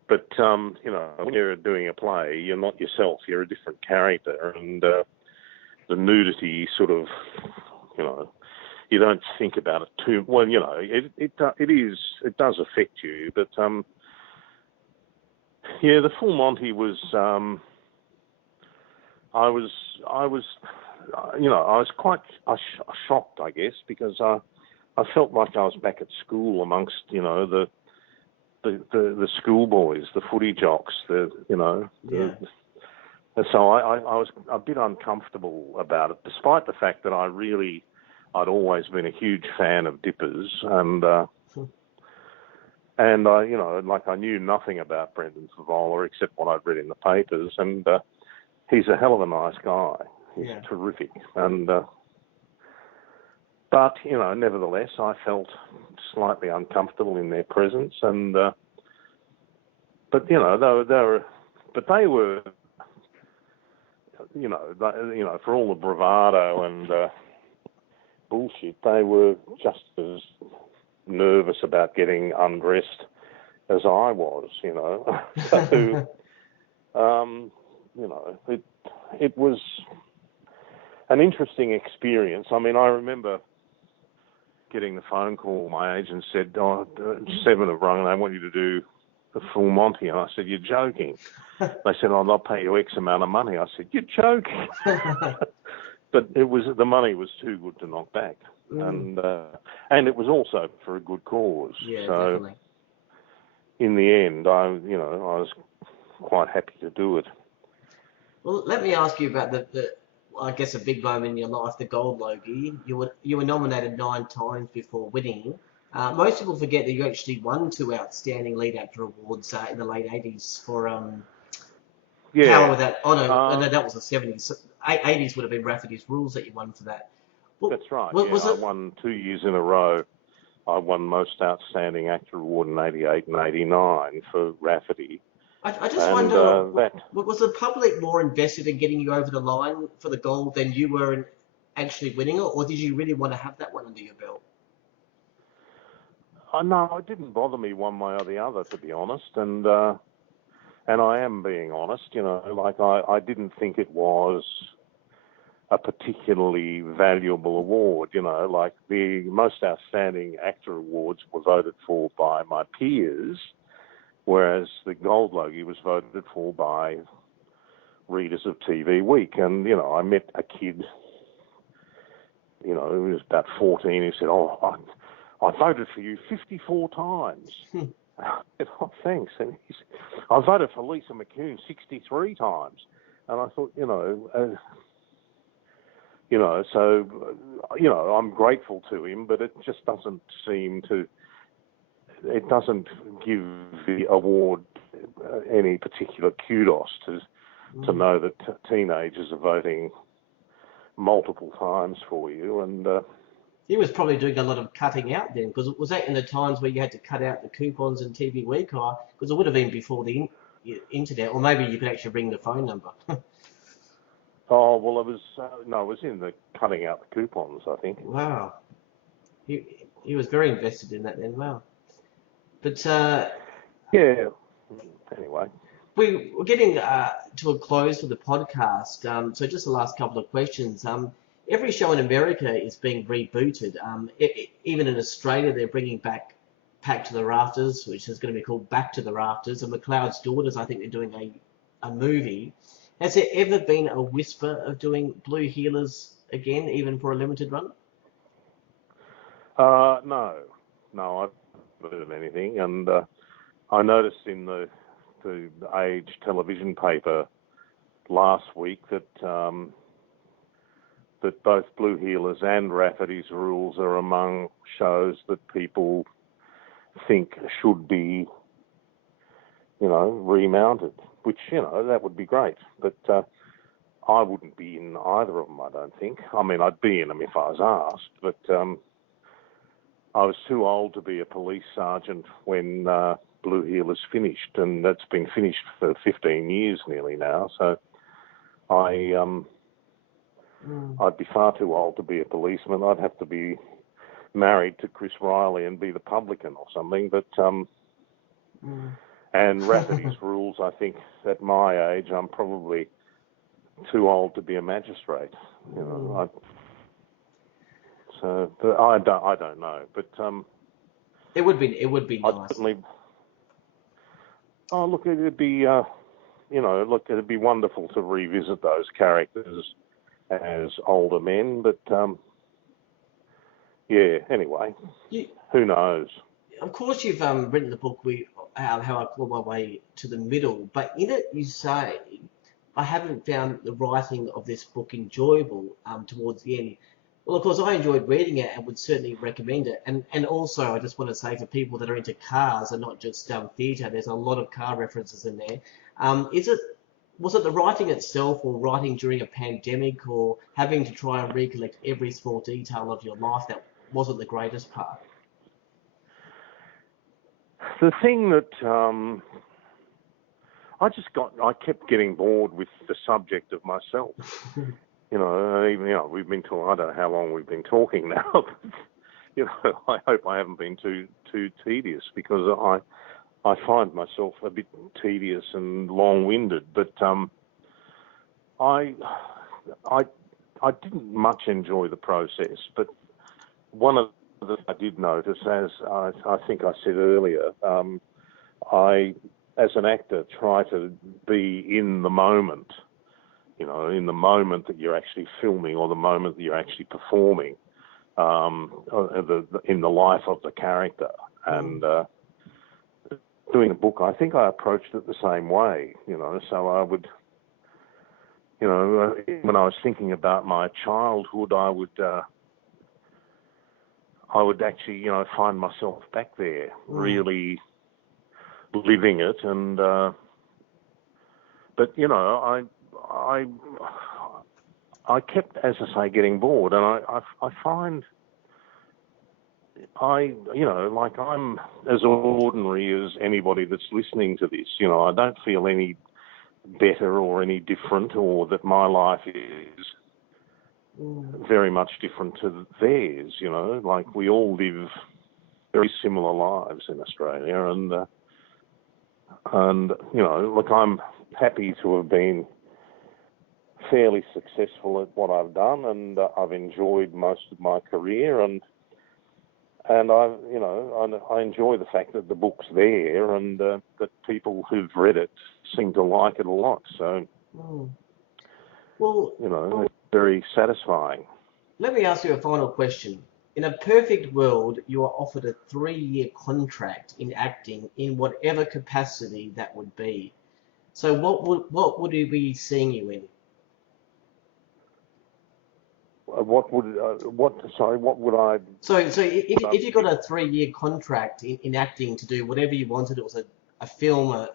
But you know, when you're doing a play, you're not yourself. You're a different character, and the nudity sort of, you know, you don't think about it too well. You know, it does affect you, but yeah, the Full Monty was. I was, you know, I was quite shocked, I guess, because I felt like I was back at school amongst, you know, the schoolboys, the footy jocks, you know. Yeah. So I was a bit uncomfortable about it, despite the fact that I'd always been a huge fan of Dippers, and I, you know, like I knew nothing about Brendan Favola except what I'd read in the papers, and he's a hell of a nice guy. He's terrific, and but you know, nevertheless, I felt slightly uncomfortable in their presence, and but you know, they were. You know, for all the bravado and bullshit, they were just as nervous about getting undressed as I was. You know, so you know, it was an interesting experience. I mean, I remember getting the phone call. My agent said, "Oh, Seven have rung and they want you to do the Full Monty," and I said, "You're joking." They said, "Oh, I'll pay you X amount of money." I said, "You're joking." But the money was too good to knock back. and it was also for a good cause. Yeah, So definitely. in the end, I was quite happy to do it. Well, let me ask you about I guess a big moment in your life, the Gold Logie. You were nominated 9 times before winning. Most people forget that you actually won 2 outstanding lead actor awards in the late 80s for Power Yeah. Without. Oh no, that was the 70s. 80s would have been Rafferty's Rules that you won for that. That's right. What Yeah, was I it? won 2 years in a row. I won Most Outstanding Actor Award in '88 and '89 for Rafferty, I just and wonder, that. was the public more invested in getting you over the line for the gold than you were in actually winning it, or did you really want to have that one under your belt? No, it didn't bother me one way or the other, to be honest, and I am being honest. Like I didn't think it was a particularly valuable award. Like the Most Outstanding Actor Awards were voted for by my peers, whereas the Gold Logie was voted for by readers of TV Week. And, I met a kid, who was about 14, who said, "Oh, I voted for you 54 times. I said, "Oh, thanks." And he said, "I voted for Lisa McCune 63 times. And I thought, so, I'm grateful to him, but it just doesn't it doesn't give the award any particular kudos to know that teenagers are voting multiple times for you. And He was probably doing a lot of cutting out then, because was that in the times where you had to cut out the coupons and TV Week, or because it would have been before the internet, or maybe you could actually ring the phone number. Oh, well, it was no, it was in the cutting out the coupons, I think. Wow, he was very invested in that then. Wow, but Yeah. Anyway, we're getting to a close for the podcast. So just the last couple of questions. Every show in America is being rebooted. Even in Australia, they're bringing back Pack to the Rafters, which is going to be called Back to the Rafters. And McLeod's Daughters, I think they're doing a movie. Has there ever been a whisper of doing Blue Heelers again, even for a limited run? no, I haven't heard anything. And I noticed in the Age television paper last week that that both Blue Heelers and Rafferty's Rules are among shows that people think should be, remounted, which, that would be great. But I wouldn't be in either of them, I don't think. I mean, I'd be in them if I was asked, but I was too old to be a police sergeant when Blue Heelers finished, and that's been finished for 15 years nearly now. So I'd be far too old to be a policeman. I'd have to be married to Chris Riley and be the publican or something. But and Rafferty's Rules, I think at my age, I'm probably too old to be a magistrate. But I don't know. But it would be nice. Certainly. Oh, look, it'd be it'd be wonderful to revisit those characters as older men. But yeah. Anyway, who knows? Of course, you've written the book How I Claw My Way to the Middle, but in it you say, I haven't found the writing of this book enjoyable towards the end. Well, of course, I enjoyed reading it and would certainly recommend it. And also, I just want to say for people that are into cars and not just theatre, there's a lot of car references in there. Was it the writing itself, or writing during a pandemic, or having to try and recollect every small detail of your life that wasn't the greatest part? The thing that I kept getting bored with the subject of myself. We've been talking. I don't know how long we've been talking now. But, I hope I haven't been too tedious, because I find myself a bit tedious and long-winded. But I didn't much enjoy the process. But one of the things I did notice, as I think I said earlier, I, as an actor, try to be in the moment. In the moment that you're actually filming, or the moment that you're actually performing. in the life of the character. And doing a book, I think I approached it the same way, so I would, when I was thinking about my childhood, I would actually, find myself back there, really living it. And, but, I kept, as I say, getting bored. And I find I'm as ordinary as anybody that's listening to this. I don't feel any better or any different, or that my life is very much different to theirs. Like we all live very similar lives in Australia, and look, I'm happy to have been fairly successful at what I've done, and I've enjoyed most of my career, and I enjoy the fact that the book's there, and that people who've read it seem to like it a lot. So, well, it's very satisfying. Let me ask you a final question. In a perfect world, you are offered a 3-year contract in acting in whatever capacity that would be. So what would we be seeing you in? What would I? So if you got a 3-year contract in acting to do whatever you wanted, it was a film, a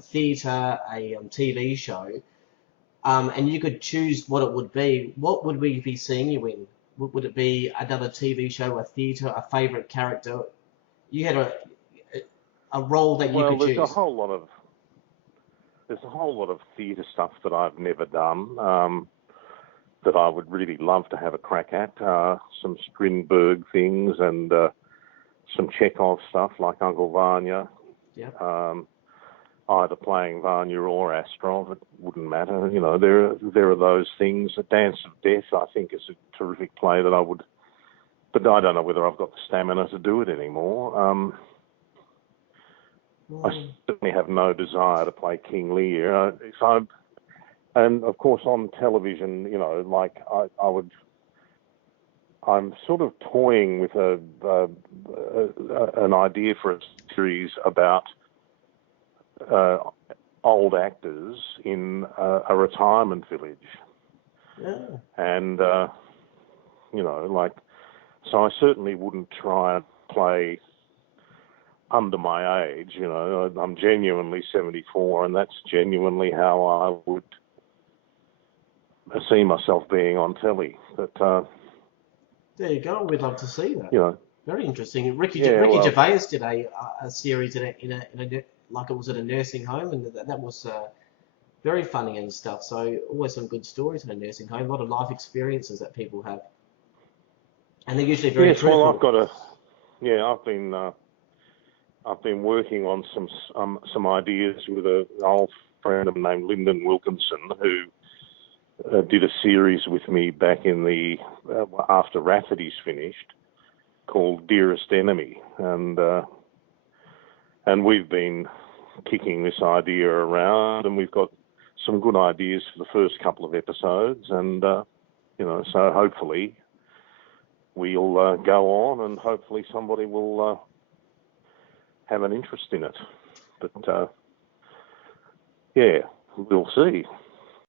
theatre, a TV show, and you could choose what it would be, what would we be seeing you in? Would it be another TV show, a theatre, a favourite character? You had a role that you could choose. There's a whole lot of theatre stuff that I've never done. That I would really love to have a crack at, some Strindberg things and some Chekhov stuff like Uncle Vanya. Yeah. Either playing Vanya or Astrov, it wouldn't matter. There are those things. A Dance of Death, I think, is a terrific play that I would, but I don't know whether I've got the stamina to do it anymore. I certainly have no desire to play King Lear. And of course, on television, I'm sort of toying with an idea for a series about old actors in a retirement village. Yeah. And, so I certainly wouldn't try and play under my age. I'm genuinely 74, and that's genuinely how I would see myself being on telly. But there you go. We'd love to see that. Very interesting. Ricky Gervais did a series in a like it was at a nursing home, and that was very funny and stuff. So always some good stories in a nursing home. A lot of life experiences that people have, and they're usually very truthful. Well, I've been working on some ideas with an old friend of mine named Lyndon Wilkinson, who did a series with me back in the after Rafferty's finished, called Dearest Enemy, and we've been kicking this idea around, and we've got some good ideas for the first couple of episodes, and so hopefully we'll go on, and hopefully somebody will have an interest in it. But we'll see.